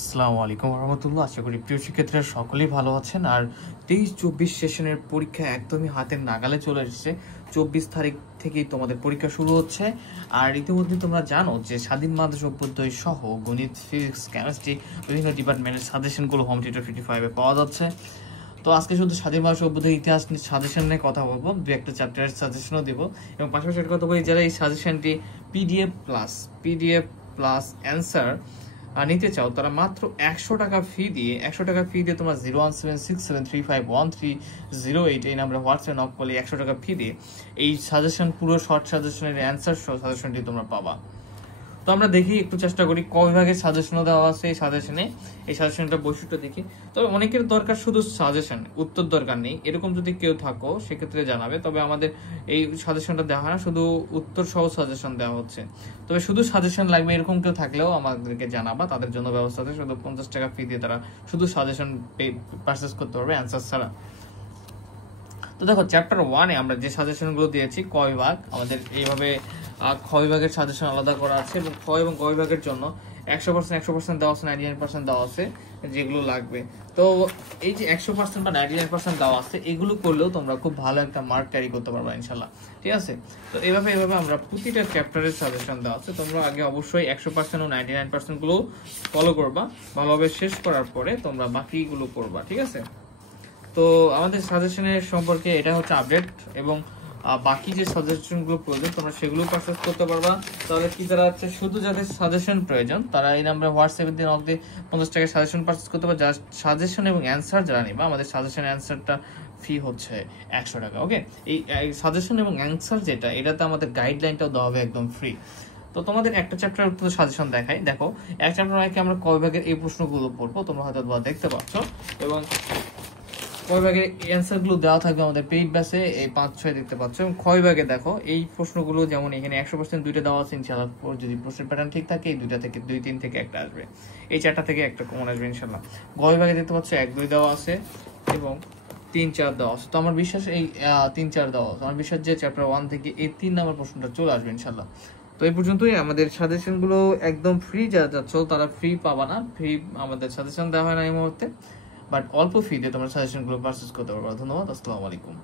আসসালামু আলাইকুম রহমতুল্লাহ। আশা করি প্রিয় শিক্ষার্থীরা সকলেই ভালো আছেন। আর 23-24 সেশনের পরীক্ষা একদমই হাতের নাগালে চলে এসেছে। 24 তারিখ থেকেই তোমাদের পরীক্ষা শুরু হচ্ছে। আর ইতিমধ্যে তোমরা জানো যে স্বাধীন বাংলাদেশ অভ্যুদয় সহ গণিত, ফিজিক্স, কেমিস্ট্রি বিভিন্ন ডিপার্টমেন্টের সাজেশনগুলো হোম টিউটর 55-এ পাওয়া যাচ্ছে। তো আজকে শুধু স্বাধীন বাংলাদেশ অভ্যুদয় ইতিহাস সাজেশন নিয়ে কথা বলবো, দু একটা চ্যাপ্টারের সাজেশনও দিব এবং পাশাপাশি একটা কথা বলি, যারা এই সাজেশনটি পিডিএফ প্লাস অ্যান্সার নিতে চাও তারা মাত্র 100 টাকা ফি দিয়ে তোমরা 01767351308 এই নাম্বারে হোয়াটসঅ্যাপ নক করলে 100 টাকা ফি দিয়ে এই সাজেশন, পুরো শর্ট সাজেশনের অ্যান্সার সহ সাজেশনটি তোমরা পাবা। তো আমরা দেখি, একটু চেষ্টা করি, ক বিভাগের সাজেশনও দেওয়া আছে এই সাজেশনটা বৈশিষ্ট্য দেখি। তবে অনেকের দরকার শুধু সাজেশন, উত্তর দরকার নেই, এরকম যদি কেউ থাকো সেক্ষেত্রে জানাবে। তবে আমাদের এই সাজেশনটা দেওয়া হয় না, শুধু উত্তর সহ সাজেশন দেওয়া হচ্ছে। তবে শুধু সাজেশন লাগবে এরকম কেউ থাকলেও আমাদেরকে জানাবা, তাদের জন্য ব্যবস্থা আছে। শুধু 50 টাকা ফি দিয়ে তারা শুধু সাজেশন পারচেস করতে পারবে অ্যান্সার ছাড়া। তো দেখো, চ্যাপ্টার 1-এ আমরা যে সাজেশনগুলো দিয়েছি, ক বিভাগ আমাদের এইভাবে খ বিভাগের সাজেশন আলাদা করা আছে এবং খ এবং গ বিভাগের জন্য 100% দেওয়া আছে, 99% দেওয়া আছে যেগুলো লাগবে। তো এই যে 100% বা 99% দেওয়া আছে, এগুলো করলেও তোমরা খুব ভালো একটা মার্ক ক্যারি করতে পারবে ইনশাল্লাহ, ঠিক আছে? তো এইভাবে আমরা প্রতিটা চ্যাপ্টারের সাজেশন দেওয়া আছে। তোমরা আগে অবশ্যই 100% ও 99% গুলো ফলো করবা, ভালোভাবে শেষ করার পরে তোমরা বাকিগুলো করবা, ঠিক আছে? তো আমাদের সাজেশনের সম্পর্কে এটা হচ্ছে আপডেট, এবং বাকি যে সাজেশনগুলো প্রয়োজন তোমরা সেগুলো পারচেজ করতে পারবা। তাহলে কি যারা আছে, শুধু যাদের সাজেশন প্রয়োজন তারা এই নাম্বারে হোয়াটসঅ্যাপে দিয়ে নক দিয়ে 50 টাকায় সাজেশন পারচেজ করতে পারবে। যারা সাজেশন এবং অ্যান্সার যারা নিবা, আমাদের সাজেশন অ্যান্সারটা ফি হচ্ছে 100 টাকা। ওকে, এই সাজেশন এবং অ্যান্সার যেটা, এটাতে আমাদের গাইডলাইনটাও দেওয়া হবে একদম ফ্রি। তো তোমাদের একটা চ্যাপ্টার উত্তর সাজেশন দেখাই। দেখো, এক চ্যাপ্টার আমরা ক বিভাগের এই প্রশ্নগুলো পড়বো, তোমরা হয়তো দেখতে পাচ্ছ, এবং বিভাগে অ্যান্সারগুলো দেওয়া থাকবে আমাদের পেইড ব্যাচে, এই 5-6 দেখতে পাচ্ছ। এবং খ বিভাগে দেখো এই প্রশ্নগুলো, যেমন এখানে 100% দুইটা দেওয়া আছে ইনশাআল্লাহ। যদি প্রশ্নের প্যাটার্ন ঠিক থাকে এই দুইটা থেকে 2-3 থেকে একটা আসবে, এই 4টা থেকে একটা কমন আসবে ইনশাআল্লাহ। গ বিভাগে দেখতে পাচ্ছ 1-2 দেওয়া আছে এবং 3-4 দেওয়া আছে। তো আমার বিশ্বাস এই 3-4 দেওয়া আছে, আমার বিশ্বাস যে চ্যাপ্টার 1 থেকে এই 3 নম্বর প্রশ্নটা চলে আসবে ইনশাআল্লাহ। তো এই পর্যন্তই আমাদের সাজেশনগুলো একদম ফ্রি। যারা যাচ্ছ তারা ফ্রি পাবা না, ফ্রি আমাদের সাজেশন দেওয়া হয় না এই মুহূর্তে, বাট অল্প ফি দিয়ে তোমরা সাজেশনগুলো পারচেজ করতে পারবে। ধন্যবাদ, আসসালামু আলাইকুম।